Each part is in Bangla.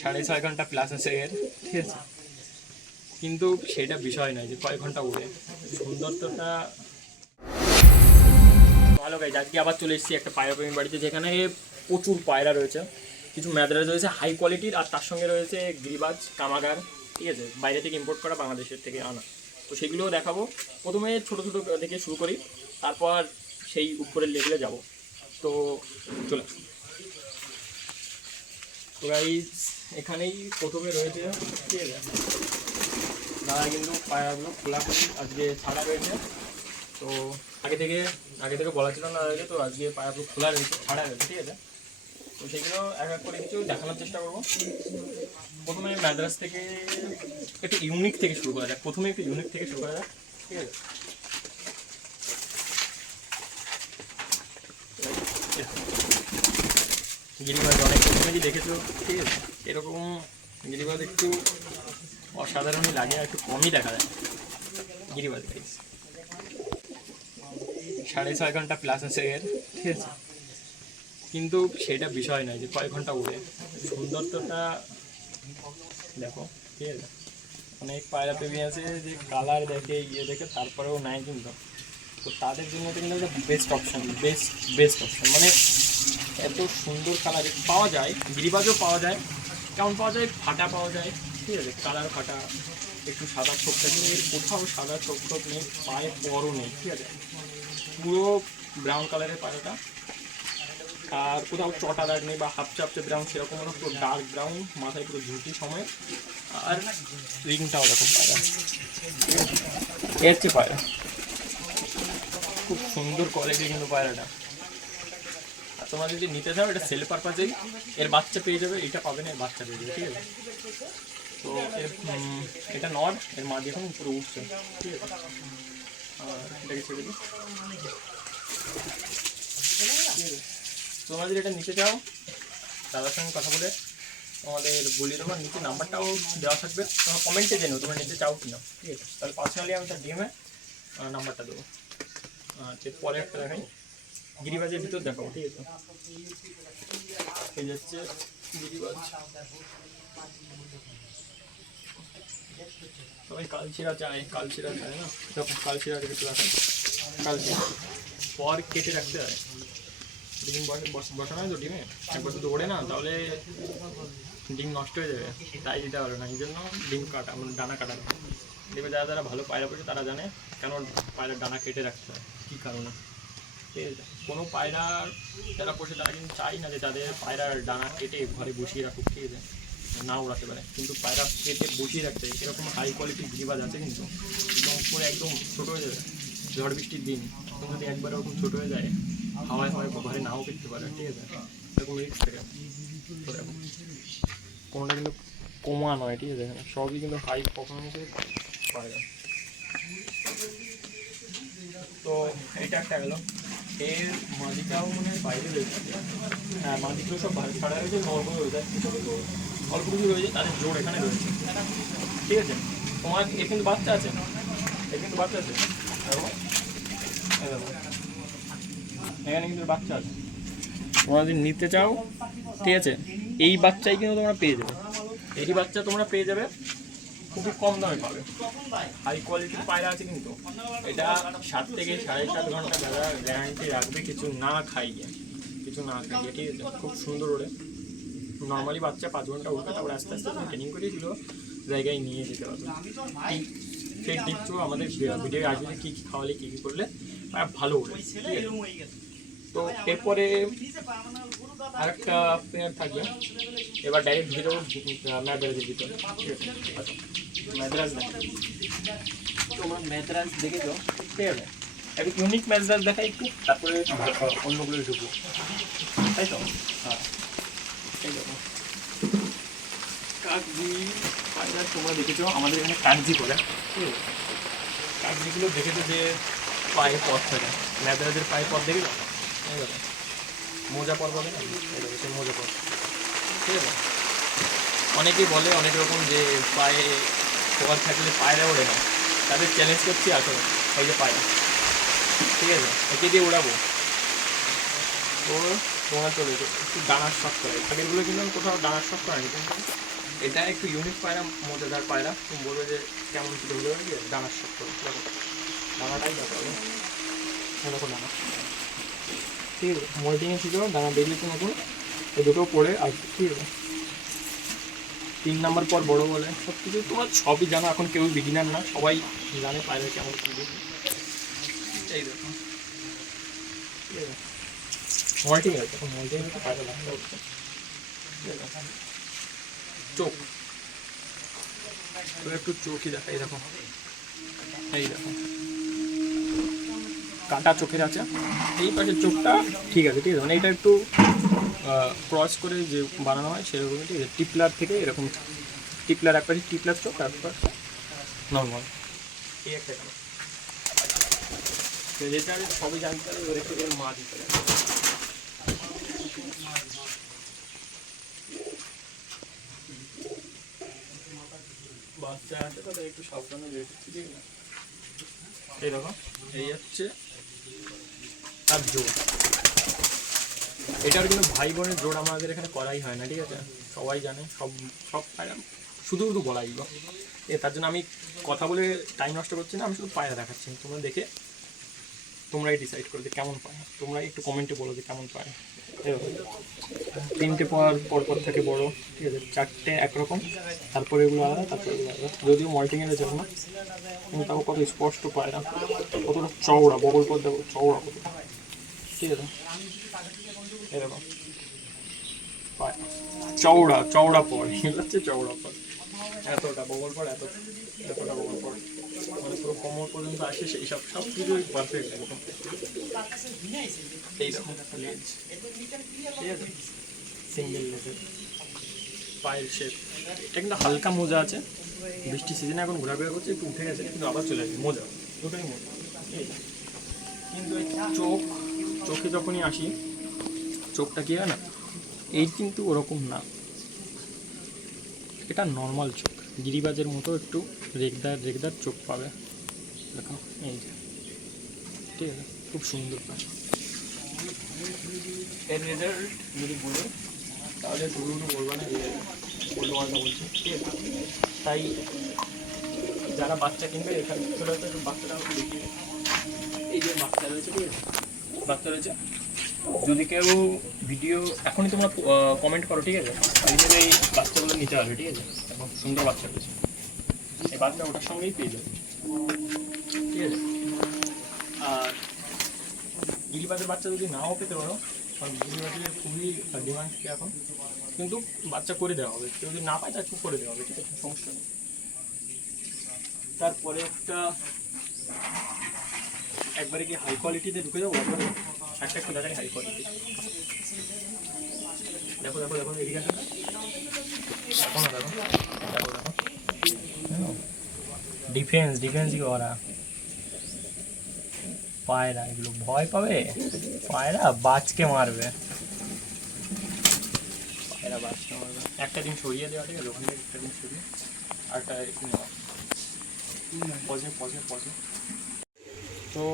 6.5 ঘন্টা প্লাস আছে এর, ঠিক আছে, কিন্তু সেটা বিষয় নয় যে কয়েক ঘন্টা উড়ে। সৌন্দর্যটা ভালো। গাইজ আজকে আবার চলে এসেছি একটা পায়রা প্রেমী বাড়িতে, যেখানে প্রচুর পায়রা রয়েছে, কিছু ম্যাদ্রাজ রয়েছে হাই কোয়ালিটির, আর তার সঙ্গে রয়েছে গিরিবাজ, কামাগার, ঠিক আছে, বাইরে থেকে ইম্পোর্ট করা, বাংলাদেশের থেকে আনা। তো সেগুলোও দেখাবো। প্রথমে ছোটো ছোটো থেকে শুরু করি, তারপর সেই উপরের লেভেলে যাব। তো চলে আসুন। তো গাইজ এখানেই প্রথমে রয়েছে, ঠিক আছে, দাদা কিন্তু পায়রাগুলো খোলাখুলি আজকে ছাড়া রয়েছে। তো আগে থেকে বলা ছিল না দাদাকে, তো আজকে পায়রাগুলো খোলা রয়েছে, ছাড়া রয়েছে, ঠিক আছে। তো সেগুলো এক এক করে কিছু দেখানোর চেষ্টা করবো। প্রথমে ম্যাদ্রাস থেকে একটু ইউনিক থেকে শুরু করা যাক, ঠিক আছে। গিরিবাজ অনেক প্রথমে কি দেখেছো, ঠিক আছে, এরকম গিরিবাজ একটু অসাধারণই লাগে, আর একটু কমই দেখা যায় গিরিবাজ। গাইজ 6.5 ঘন্টা প্লাস আছে এর, ঠিক আছে, কিন্তু সেটা বিষয় নয় যে কয়েক ঘন্টা উড়ে। সৌন্দর্যটা দেখো, ঠিক আছে। অনেক পায়রা প্রেমী আছে যে কালার দেখে দেখে তারপরেও নেয়, কিন্তু তো তাদের জন্য এটা কিন্তু একটা বেস্ট অপশান, বেস্ট অপশান। মানে এত সুন্দর কালার পাওয়া যায়, গিরিবাজও পাওয়া যায়, কেমন পাওয়া যায়, ফাটা পাওয়া যায়, ঠিক আছে, কালার ফাটা, একটু সাদা ছোপ থাকে, কোথাও সাদা ছোপ নেই, পায়ে পরও নেই, ঠিক আছে, পুরো ব্রাউন কালারের পায়রাটা। আর কোথাও চটা দাগ নেই বা হাফচে ব্রাউন, সেরকম হলো পুরো ডার্ক ব্রাউন, মাথায় পুরো ঝুঁটি সময়, আর রিংটাও দেখো পায়রা, এর চেয়ে পায়রা খুব সুন্দর কোয়ালিটি কিন্তু পায়রাটা। আর তোমরা যদি নিতে চাও, এটা সেল পারপাজেই, এর বাচ্চা পেয়ে যাবে, এটা পাবে না, এর বাচ্চা পেয়ে যাবে, ঠিক আছে। তো এটা নট, এর মা দেখুন পুরো উঠছে, ঠিক আছে। আর এটাকে ছেড়ে দিই। তোমরা যদি এটা নিতে চাও, দাদার সঙ্গে কথা বলে তোমাদের বলি দেবো, নিচে নাম্বারটাও দেওয়া থাকবে, তোমরা কমেন্টে জেনো তোমরা নিতে চাও কিনা, ঠিক আছে। তাহলে পার্সোনালি আমি তার ডিএমে নাম্বারটা দেবো। পরে একটা দেখাই, গিরিবাজের ভিতর দেখাবো, ঠিক আছে। এই যাচ্ছে গিরিবাজ, সবাই কালচিরা চায় না, যখন কালচিরাটা কিছু রাখে, কালচিরা পর কেটে রাখতে হয়। ডিম বসানো হয় তো ডিমে, একবার যদি ওড়ে না তাহলে ডিম নষ্ট হয়ে যাবে, তাই দিতে পারবে না। এই জন্য ডিম কাটা, মানে ডানা কাটা। দেখবে যারা ভালো পায়রা পোষে তারা জানে কেন পায়রার ডানা কেটে রাখতে হয়, কী কারণে, ঠিক আছে। কোনো পায়রা যারা পোষে তারা কিন্তু চাই না যে তাদের পায়রার ডানা কেটে ঘরে বসিয়ে রাখুক, ঠিক আছে, না ওড়াতে পারে, কিন্তু পায়রা কেটে বসিয়ে রাখতে হয়। এরকম হাই কোয়ালিটির গিরিবাজ আছে কিন্তু, একদম পুরো একদম ছোটো হয়ে যাবে ঝড় বৃষ্টির দিন, তখন যদি একবার ওরকম ছোটো হয়ে যায়, হাওয়ায় ঘরে নাও ফিরতে পারে, ঠিক আছে, এরকম রিস্ক থাকে। তো দেখো কোনোটা কিন্তু কমা নয়, ঠিক আছে, এখানে সবই কিন্তু হাই পারফরমেন্সের পায়রা। তো এটা একটা গেল। এর মাদিটাও মানে বাইরে রয়েছে, হ্যাঁ মাদিগুলো সব বাইরে ছাড়া রয়েছে, নর্মাল রয়েছে, অল্প কিছু রয়েছে, তাদের জোর এখানে রয়েছে, ঠিক আছে। তোমার এর কিন্তু বাচ্চা আছে, এখানে কিন্তু বাচ্চা আছে। তোমরা যদি নিতে চাও, ঠিক আছে, এই বাচ্চাই কিন্তু তোমরা পেয়ে যাবে, এই বাচ্চা তোমরা পেয়ে যাবে, খুবই কম দামে পাবে। হাই কোয়ালিটির পায়রা আছে কিন্তু, এটা 7 থেকে 7.5 ঘন্টা দাদা গ্যারান্টি রাখবে কিছু না খাইয়ে, ঠিক আছে। খুব সুন্দর ওড়ে, নর্মালি বাচ্চা 5 ঘন্টা উঠবে, তারপর আস্তে আস্তে ট্রেনিং করেছিল জায়গায় নিয়ে যেতে পারবে। সেই টিপসও আমাদের ভিডিও আসবে, কী কী খাওয়ালে কী কী করলে ভালো ওড়ে, ঠিক আছে। তো এরপরে আরেকটা পেয়ার থাকবে, এবার ডাইরেক্ট ভিডিও ম্যাদ্রাজের ভিতরে, ঠিক আছে। আচ্ছা ম্যাদ্রাজ দেখো, তোমরা ম্যাদ্রাজ দেখেছো, ঠিক আছে, একটু ইউনিক ম্যাদ্রাজ দেখাই একটু, তারপরে অন্যগুলো ঢুকবো, তাই তো। হ্যাঁ এই দেখো কাকজি পায়রা, তোমরা দেখেছো আমাদের এখানে কাকজি করে, ঠিক আছে। কাকজিগুলো দেখেছো যে পায়ে পথ থাকে, ম্যাদ্রাজের পায়ে পথ দেখেছো, এই দেখো মোজা পর বলে না, এই দেখো সেই মোজা পর, ঠিক আছে। অনেকেই বলে অনেক রকম যে পায়ে পর থাকলে পায়রা ওড়ে না, তাদের চ্যালেঞ্জ করছি, আসো এই যে পায়রা, ঠিক আছে, একে দিয়ে ওড়াবো। তো তোমরা চলে একটু ডানার শখ করে, আগেরগুলো কিন্তু কোথাও ডানার শখ করেনি, কিন্তু এটা একটু ইউনিক পায়রা, মজাদার পায়রা। তুমি বলবে যে কেমন কী হলো, ডানার শক্ত দেখো, ডানাটাই দেখো, দেখো ডানা, ঠিক আছে। মল্টিংয়ে ছিল, ডানা বেরিয়েছে নতুন, এই দুটো পরে আসবে, ঠিক আছে। 3 নাম্বার পর বড় বলে, সব কিছু তোমার সবই জানো, এখন কেউ বিগিনার না, সবাই জানে পায়রা কেমন কী। এই দেখো, ঠিক আছে, মল্টিং আছে, এখন মল্টিং হচ্ছে পায়রা লাগতে হচ্ছে, ঠিক আছে। চোখ একটু চোখই দেখাই, দেখো এই দেখো কাটা চোখের আছে, এই পাশের চোখটা ঠিক আছে, ঠিক আছে, মানে এইটা একটু ক্রস করে যে বানানো হয় সেরকমই, ঠিক আছে। টিপলার থেকে এরকম, টিপলার এক পাশে টিপলার চোখ, তারপর নর্মাল, এই একটা যেটা সবই জানতে পারে, ওর একটু মা দিতে পারে। বাচ্চা আছে তাদের একটু সাবধানে রেখে, ঠিক আছে। এই দেখো, এই হচ্ছে তার জোর। এটার কিন্তু ভাই বোনের জোর আমাদের এখানে করাই হয় না, ঠিক আছে, সবাই জানে, সব সব পায়রা শুধু শুধু বলাই দিল তার জন্য আমি কথা বলে টাইম নষ্ট করছি না, আমি শুধু পায়রা দেখাচ্ছি, তোমরা দেখে তোমরাই ডিসাইড করো যে কেমন পায়রা, তোমরাই একটু কমেন্টে বলো যে কেমন পায়রা। 3টে পর থেকে বড়, ঠিক আছে, 4টে একরকম, তারপরে এগুলো আলাদা, তারপরে এগুলো আলাদা, যদিও মল্টিংয়ের জন্য না, কিন্তু তাও কত স্পষ্ট পায়রা, কতটা চওড়া, বগল পর দেখো চওড়া কত, ঠিক আছে। এরকম পায়রা চওড়া চওড়া পর, এগুলো হচ্ছে চওড়া পর, এতটা বগল পর, এতটা বগল পর, মানে পুরো কোমর পর্যন্ত আসে, সেই সব সব কিছুই পারফেক্ট একদম। এই রকম লেজ, ঠিক আছে, সিঙ্গেল লেজের, পায়ের শেপ, এটা কিন্তু হালকা মোজা আছে, বৃষ্টি সিজনে এখন ঘোরাঘুরা করছে, একটু উঠে গেছে, কিন্তু আবার চলে আসবে, মোজা দুটোই মোজা। কিন্তু এই চোখে যখনই আসি, চোখটা কি হয় না, এই কিন্তু ওরকম না, এটা নর্মাল চোখ, গিরিবাজের মতো একটু রেগদার চোখ পাবে, দেখো এই যে, ঠিক আছে, খুব সুন্দর পাখি। এর রেজাল্ট যদি বলি তাহলে দুটো বলবো না, বলতে বলছি, ঠিক আছে। তাই যারা বাচ্চা কিনবে, এখানে ছোটো ছোটো বাচ্চারা দেখি, এই যে বাচ্চা রয়েছে, ঠিক আছে, বাচ্চা রয়েছে, যদি কেউ ভিডিও এখনই তোমরা কমেন্ট করো, ঠিক আছে, তাহলে এই বাচ্চাগুলো নিতে পারবে, ঠিক আছে, এবং সুন্দর বাচ্চা রয়েছে, এই বাচ্চা ওটার সঙ্গেই পেয়ে যাবে, ঠিক আছে। আর গিরিবাজের বাচ্চা যদি নাও পেতে পারো, কারণ গিরিবাজের খুবই ডিমান্ড এখন, কিন্তু বাচ্চা করে দেওয়া হবে, কেউ যদি না পায় তাকে করে দেওয়া হবে, ঠিক আছে, সমস্যা নেই। তারপরে একবারে কি হাই কোয়ালিটিতে ঢুকে যাবো, একটা একটু দেখাই হাই কোয়ালিটি, দেখো দেখো দেখো, এদিকে আসো, দেখো না, দেখো দেখো দেখো, ডিফেন্সই করা পায়রা, এগুলো ভয় পাবে, পায়রা বাজকে মারবে, পায়রা বাজকে মারবে। একটা দিন সরিয়ে দেওয়া, ঠিক আছে, ওখান থেকে একটা দিন সরিয়ে আরটা নেওয়া, পজে। তো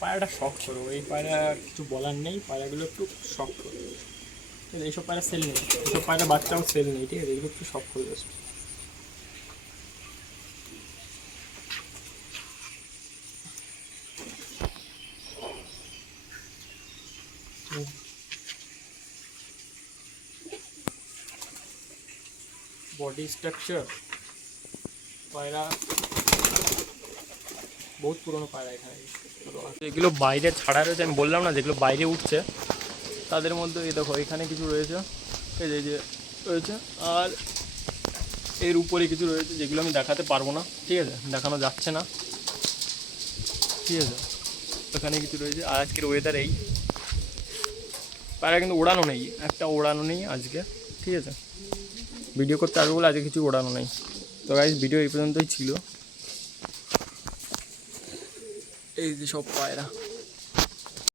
পায়রাটা শখ করো, এই পায়রা কিছু বলার নেই, পায়রাগুলো একটু শখ করো, এইসব পায়রা সেল নেই, এইসব পায়রা বাচ্চাও সেল নেই, ঠিক আছে, এগুলো একটু শখ করে যাচ্ছে। বডি স্ট্রাকচার পায়রা বহুত পুরনো পায়রা এখানে, যেগুলো বাইরে ছাড়া রয়েছে, আমি বললাম না যেগুলো বাইরে উঠছে, তাদের মধ্যে এই দেখো এখানে কিছু রয়েছে, এই যে রয়েছে, আর এর উপরে কিছু রয়েছে যেগুলো আমি দেখাতে পারবো না, ঠিক আছে, দেখানো যাচ্ছে না, ঠিক আছে, এখানে কিছু রয়েছে। আর আজকের ওয়েদার এই পায়রা কিন্তু ওড়ানো নেই, একটা ওড়ানো নেই আজকে, ঠিক আছে, ভিডিও করতে আসবো বলে আজকে কিছু ওড়ানো নেই। তো গাইস, ভিডিও এই পর্যন্তই ছিল, এই যে সব পায়রা।